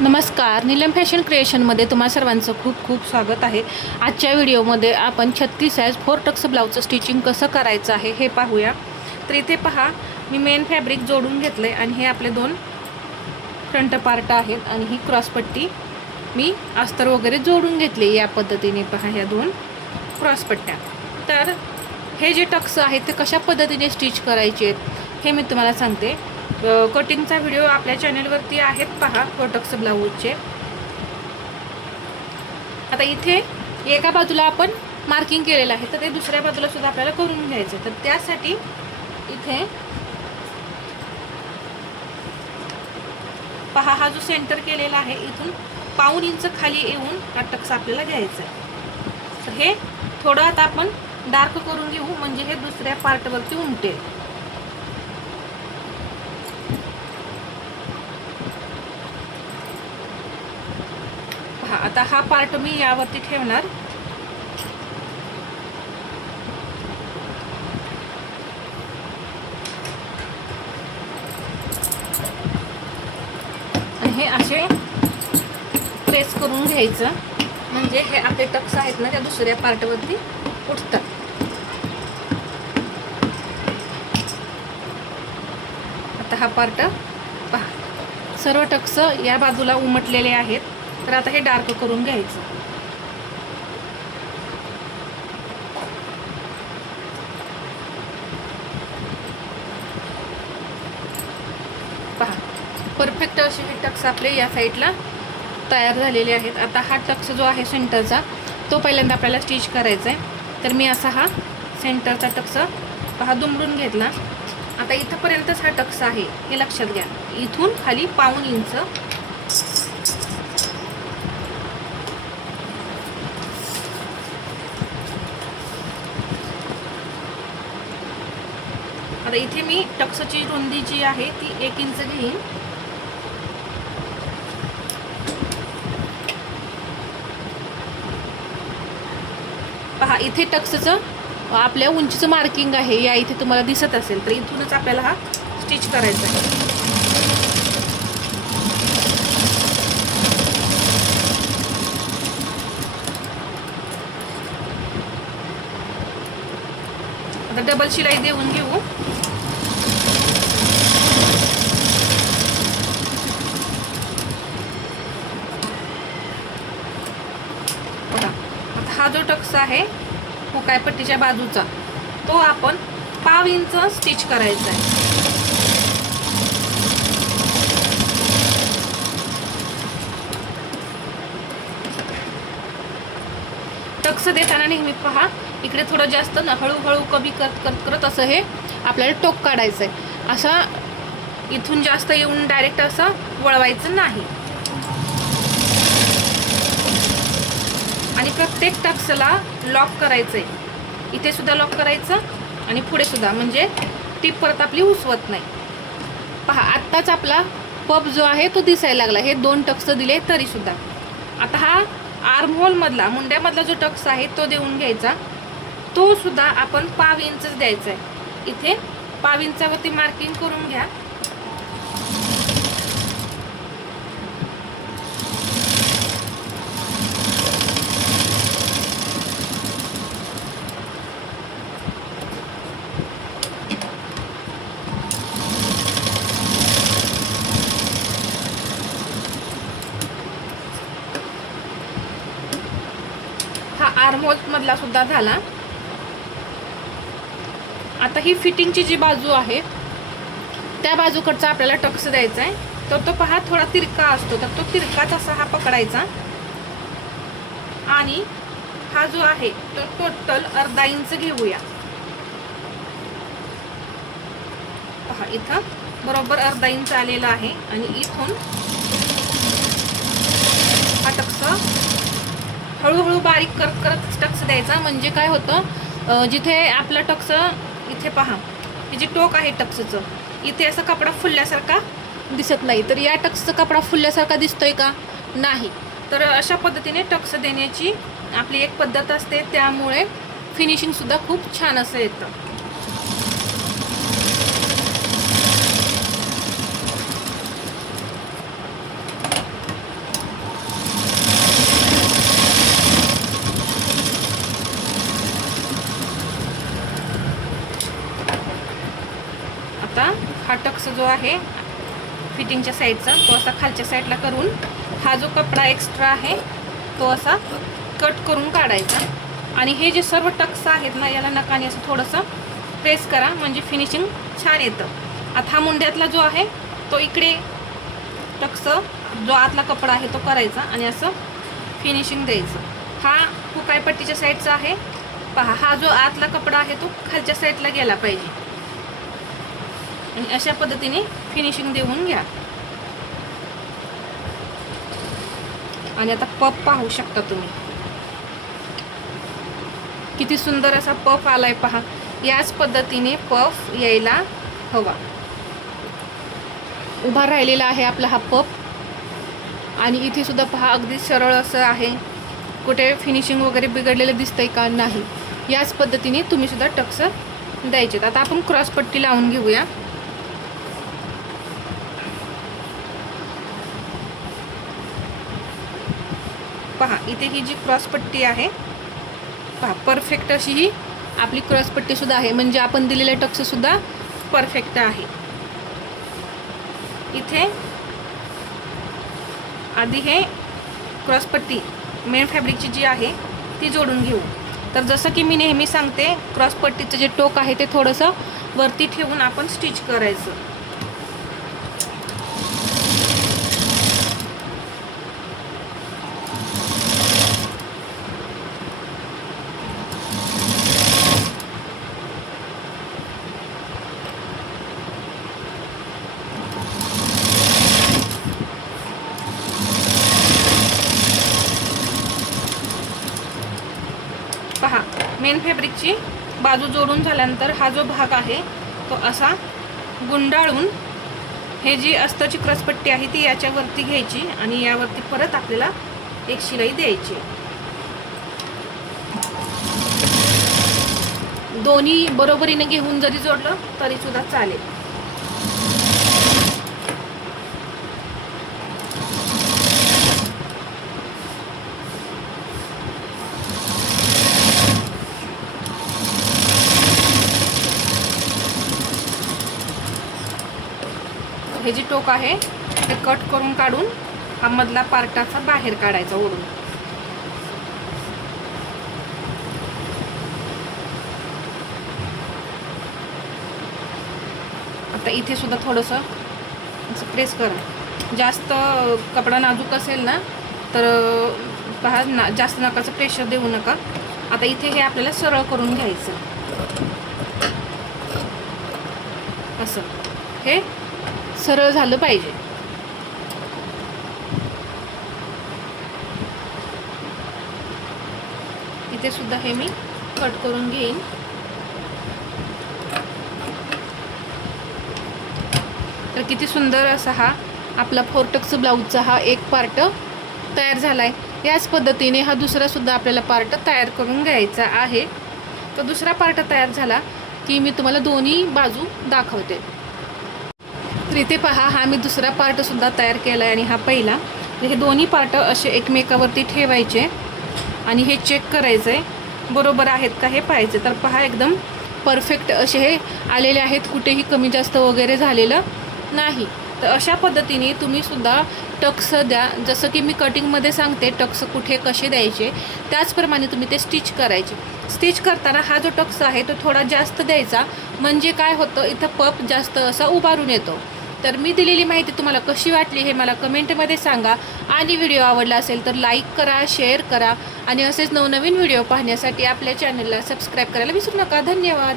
नमस्कार, नीलम फॅशन क्रिएशनमध्ये तुम्हा सर्वांचं खूप खूप स्वागत आहे। आजच्या व्हिडिओमध्ये आपण 36 साईज 4 टक्स ब्लाऊजचं स्टिचिंग कसं करायचं आहे हे पाहूया। तर इथे पहा, मी मेन फॅब्रिक जोडून घेतले आणि हे आपले दोन फ्रंट पार्ट आहेत आणि ही क्रॉसपट्टी मी अस्तर वगैरे जोडून घेतले। या पद्धतीने पहा, ह्या दोन क्रॉसपट्ट्या। तर हे जे टक्स आहेत ते कशा पद्धतीने स्टिच करायचे हे मी तुम्हाला सांगते। कटिंगचा व्हिडिओ आपल्या चॅनलवरती आहेत, पहा 4 टक्स ब्लाऊजचे। आता इथे एका बाजूला आपण मार्किंग केलेलं आहे, तर ते दुसऱ्या बाजूला सुद्धा आपल्याला करून घ्यायचं। तर त्यासाठी इथे पहा, हा जो सेंटर केलेला आहे इथून पाऊण इंच खाली येऊन हा टक्स आपल्याला घ्यायचा आहे। तर हे थोडं आता आपण डार्क करून घेऊ, म्हणजे हे दुसऱ्या पार्टवरती उमटेल। आता हा पार्ट मी यावरती ठेवणार। आणि हे असे प्रेस करून घ्यायचं, म्हणजे हे आपले टक्स आहेत ना त्या दुसऱ्या पार्टवरती उठतात। आता हा पार्ट पहा, सर्व टक्स या बाजूला उमटलेले आहेत। तर आता हे डार्क करून घ्यायचं। पहा, परफेक्ट असे हे टक्स आपले या साईडला तयार झालेले आहेत। आता हा टक्स जो आहे सेंटरचा, तो पहिल्यांदा आपल्याला स्टिच करायचा आहे। तर मी असा हा सेंटरचा टक्स पहा दुमडून घेतला। आता इथपर्यंतच हा टक्स आहे हे लक्षात घ्या। इथून खाली पाऊण इंच आता इथे मी टक्सची रुंदी जी आहे ती 1 इंच घेईन। पहा, इथे टक्सचं आपल्या उंचीचं मार्किंग आहे, या इथे तुम्हाला दिसत असेल। तर इथूनच आपल्याला हा स्टिच करायचा आहे। आता डबल शिलाई देऊन घेऊ। बघा, आता हा जो टक्स आहे हुकाय पट्टीच्या बाजूचा, तो आपण पाव इंच स्टिच करायचा आहे। टक्स देताना नेहमी पहा, इकडे थोडं जास्त हळूहळू कमी करत असं हे आपल्याला टोक काढायचं आहे। असा इथून जास्त येऊन डायरेक्ट असं वळवायचं नाही। आणि प्रत्येक टक्सला लॉक करायचं आहे। इथे सुद्धा लॉक करायचं आणि पुढे सुद्धा, म्हणजे टीप परत आपली उसवत नाही। पहा, आत्ताच आपला पब जो आहे तो दिसायला लागला, हे 2 टक्स दिले तरी सुद्धा। आता हा आर्महोल मधला, मुंड्यामधला जो टक्स आहे तो देऊन घ्यायचा। तो सुद्धा आपण पाव इंचच द्यायचा आहे। इथे पाव इंचावरती मार्किंग करून घ्या। हा आर्महोल मधला सुद्धा झाला। आता ही फिटिंगची जी बाजू आहे त्या बाजूकडचा आपल्याला टक्स द्यायचा आहे। तर तो पहा थोडा तिरका असतो, तर तो तिरकाच असा हा पकडायचा आणि हा जो आहे तो टोटल अर्धा इंच घेऊया। पहा, इथं बरोबर अर्धा इंच आलेला आहे आणि इथून हा टक्स हळूहळू बारीक करत टक्स द्यायचा। म्हणजे काय होतं, जिथे आपला टक्स इथे पहा, हे जे टोक आहे टक्सचं, इथे असं कपडा फुलल्यासारखा दिसत नाही। तर या टक्सचा कपडा फुलल्यासारखा दिसतोय का? नाही। तर अशा पद्धतीने टक्स देण्याची आपली एक पद्धत असते, त्यामुळे फिनिशिंग सुद्धा खूप छान असं येतं। जो आहे फिटिंगच्या साईडचा तो असा खालच्या साईडला करून हा जो कपडा एक्स्ट्रा आहे तो असा कट करून काढायचा आणि हे जे सर्व टक्स आहेत ना याला नकाने असं थोडंसं प्रेस करा म्हणजे फिनिशिंग छान येतं. आता हा मुंड्यातला जो आहे तो इकडे टक्स जो आतला कपडा आहे तो करायचा आणि असं फिनिशिंग द्यायचं. हा हुकायपट्टीच्या साईडचा आहे पहा. हा जो आतला कपडा आहे तो खालच्या साईडला गेला पाहिजे आणि अशा पद्धतीने फिनिशिंग देऊन घ्या. आणि आता पफ पाहू शकता तुम्ही किती सुंदर असा पफ आलाय पहा. याच पद्धतीने पफ यायला हवा. उभा राहिलेला आहे आपला हा पफ आणि इथे सुद्धा पहा अगदी सरळ असं आहे. कुठे फिनिशिंग वगैरे बिघडलेलं दिसतंय का नाही. याच पद्धतीने तुम्ही सुद्धा टक्स द्यायचे. आता आपण क्रॉस पट्टी लावून घेऊया. पहा इथे ही जी क्रॉस पट्टी आहे पहा परफेक्ट अशी ही आपली क्रॉस पट्टी सुद्धा आहे म्हणजे आपण दिलेले टक्स सुद्धा परफेक्ट आहे. इथे आधी हे क्रॉस पट्टी मेन फॅब्रिकची जी आहे ती जोडून घेऊ. तर जसं की मी नेहमी सांगते क्रॉस पट्टीचं जे टोक आहे ते थोडंसं वरती ठेवून आपण स्टिच करायचं. पहा मेन फॅब्रिकची बाजू जोडून झाल्यानंतर हा जो भाग आहे तो असा गुंडाळून हे जी अस्तरची क्रॉसपट्टी आहे ती याच्यावरती घ्यायची आणि यावरती परत आपल्याला एक शिलाई द्यायची. दोन्ही बरोबरीने घेऊन जरी जोडलं तरी सुद्धा चालेल. हे जे टोक आहे ते कट करून काढून हा मधला पार्ट असा बाहेर काढायचा ओढून. आता इथे सुद्धा थोडंसं असं प्रेस करा. जास्त कपडा नाजूक असेल ना तर पहा ना जास्त नकाचं प्रेशर देऊ नका. आता इथे हे आपल्याला सरळ करून घ्यायचं असं हे सरळ झालं पाहिजे. इथे सुद्धा हे मी कट करून घेईन. तर किती सुंदर असा हा आपला 4 टक्स ब्लाऊजचा हा एक पार्ट तयार झालाय. याच पद्धतीने हा दुसरा सुद्धा आपल्याला पार्ट तयार करून घ्यायचा आहे. तर दुसरा पार्ट तयार झाला की मी तुम्हाला दोन्ही बाजू दाखवते. तर इथे पहा हा मी दुसरा पार्ट सुद्धा तयार केला आहे आणि हा पहिला. हे दोन्ही पार्ट असे एकमेकावरती ठेवायचे आणि हे चेक करायचं आहे बरोबर आहेत का हे पाहायचं. तर पहा एकदम परफेक्ट असे हे आलेले आहेत. कुठेही कमी जास्त वगैरे झालेलं नाही. तर अशा पद्धतीने तुम्ही सुद्धा टक्स द्या. जसं की मी कटिंगमध्ये सांगते टक्स कुठे कसे द्यायचे त्याचप्रमाणे तुम्ही ते स्टिच करायचे. स्टिच करताना हा जो टक्स आहे तो थोडा जास्त द्यायचा म्हणजे काय होतं इथं पफ जास्त असा उभारून येतो. तर मी दिलेली माहिती तुम्हाला कशी वाटली हे मला कमेंटमध्ये सांगा आणि व्हिडिओ आवडला असेल तर लाईक करा, शेअर करा आणि असेच नवनवीन व्हिडिओ पाहण्यासाठी आपल्या चॅनलला सबस्क्राईब करायला विसरू नका. धन्यवाद.